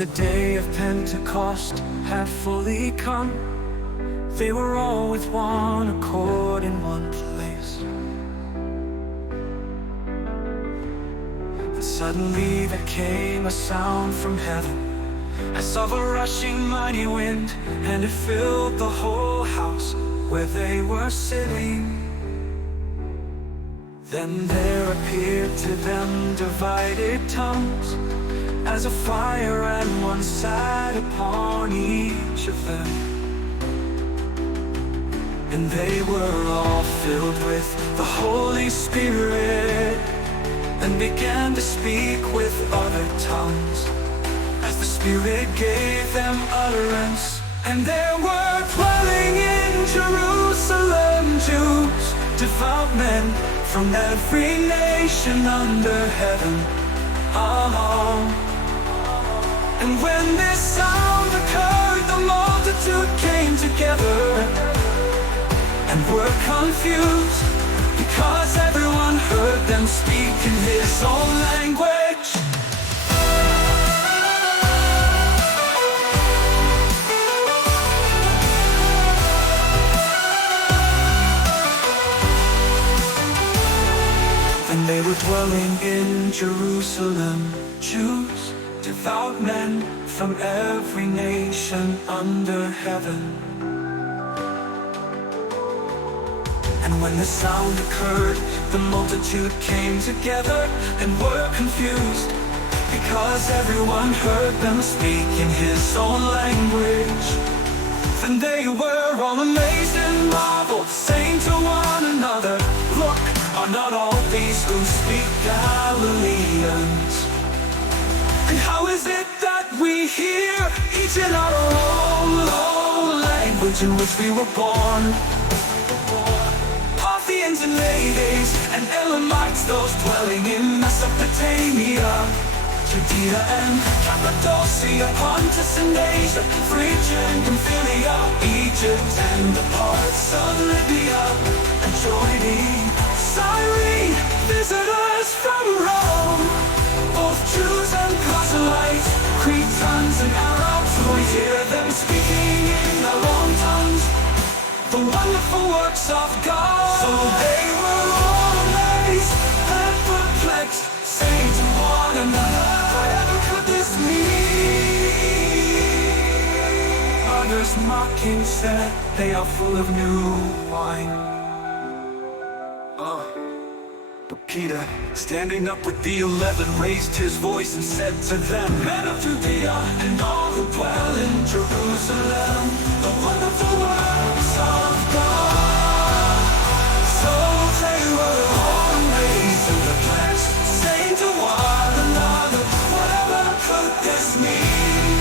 the day of Pentecost had fully come, they were all with one accord in one place. And suddenly there came a sound from heaven, as of a rushing mighty wind, and it filled the whole house where they were sitting. Then there appeared to them divided tongues, as a fire, and one sat upon each of them. And they were all filled with the Holy Spirit, and began to speak with other tongues, as the Spirit gave them utterance. And there were dwelling in Jerusalem Jews, devout men from every nation under heaven. And when this sound occurred, the multitude came together and were confused, because everyone heard them speak in his own language. And they were dwelling in Jerusalem, Jews, devout men from every nation under heaven. And when the sound occurred, the multitude came together and were confused, because everyone heard them speak in his own language. Then they were all amazed and marveled, saying to one another, "Look, are not all these who speak Galileans? And how is it that we hear each in our own language in which we were born?" Parthians and Medes and Elamites, those dwelling in Mesopotamia, Judea and Cappadocia, Pontus and Asia, Phrygia and Pamphylia, Egypt and the parts of Libya and Jordan, Cyrene, visitors from Rome, both Jews and proselytes, Cretans and Arabs, who hear them speaking in their own tongues the wonderful works of God. So they were all amazed and perplexed, saying to one another, "Whatever could this mean?" Others mocking said, "They are full of new wine." But Peter, standing up with the 11, raised his voice and said to them, "Men of Judea and all who dwell in Jerusalem, the wonderful works of God." So they were all amazed and perplexed, saying to one another, "Whatever could this mean?"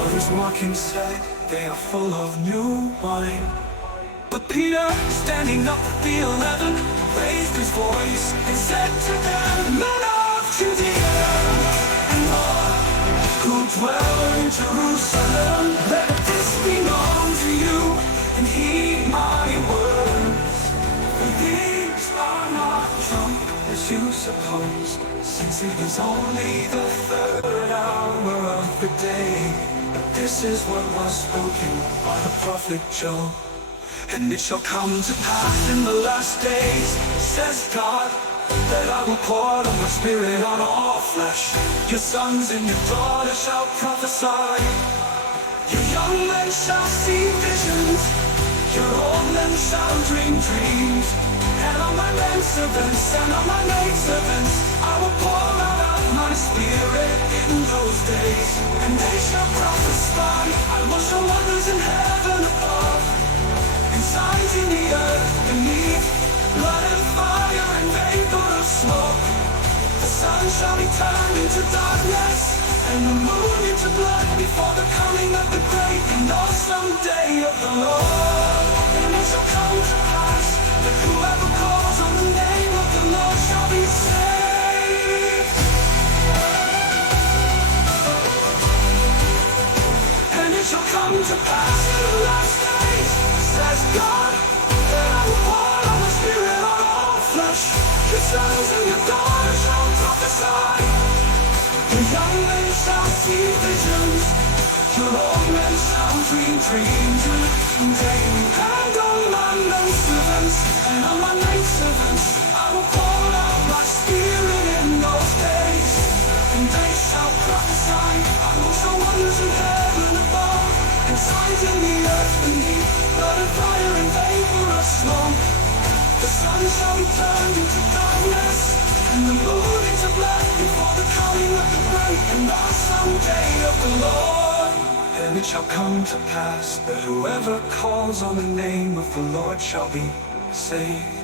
Others mocking said, "They are full of new wine." But Peter, standing up with the 11, raised his voice and said to them, "Men of Judea and all who dwell in Jerusalem, let this be known to you, and heed my words. For these are not drunk, as you suppose, since it is only the 3rd hour of the day. But this is what was spoken by the prophet Joel. And it shall come to pass in the last days, says God, that I will pour out of my Spirit on all flesh. Your sons and your daughters shall prophesy. Your young men shall see visions. Your old men shall dream dreams. And on my manservants and on my maidservants I will pour out my Spirit in those days. And they shall prophesy. I will show wonders in heaven above, signs in the earth beneath, blood and fire and vapor of smoke. The sun shall be turned into darkness, and the moon into blood, before the coming of the great and awesome day of the Lord. And it shall come to pass that whoever calls on the name of the Lord shall be saved. And it shall come to pass in the last days, says God, that I will pour out my Spirit on all flesh. Your sons and your daughters prophesy. The young men shall see visions, the old men shall dream dreams. And day and on my men servants and on my maid servants I will pour out my spirit in those days. And they shall prophesy. I will show wonders in heaven above, and signs in the earth beneath, blood and fire and vapor of smoke. The sun shall be turned into darkness, and the moon into blood, before the coming of the great and awesome day of the Lord. And it shall come to pass that whoever calls on the name of the Lord shall be saved.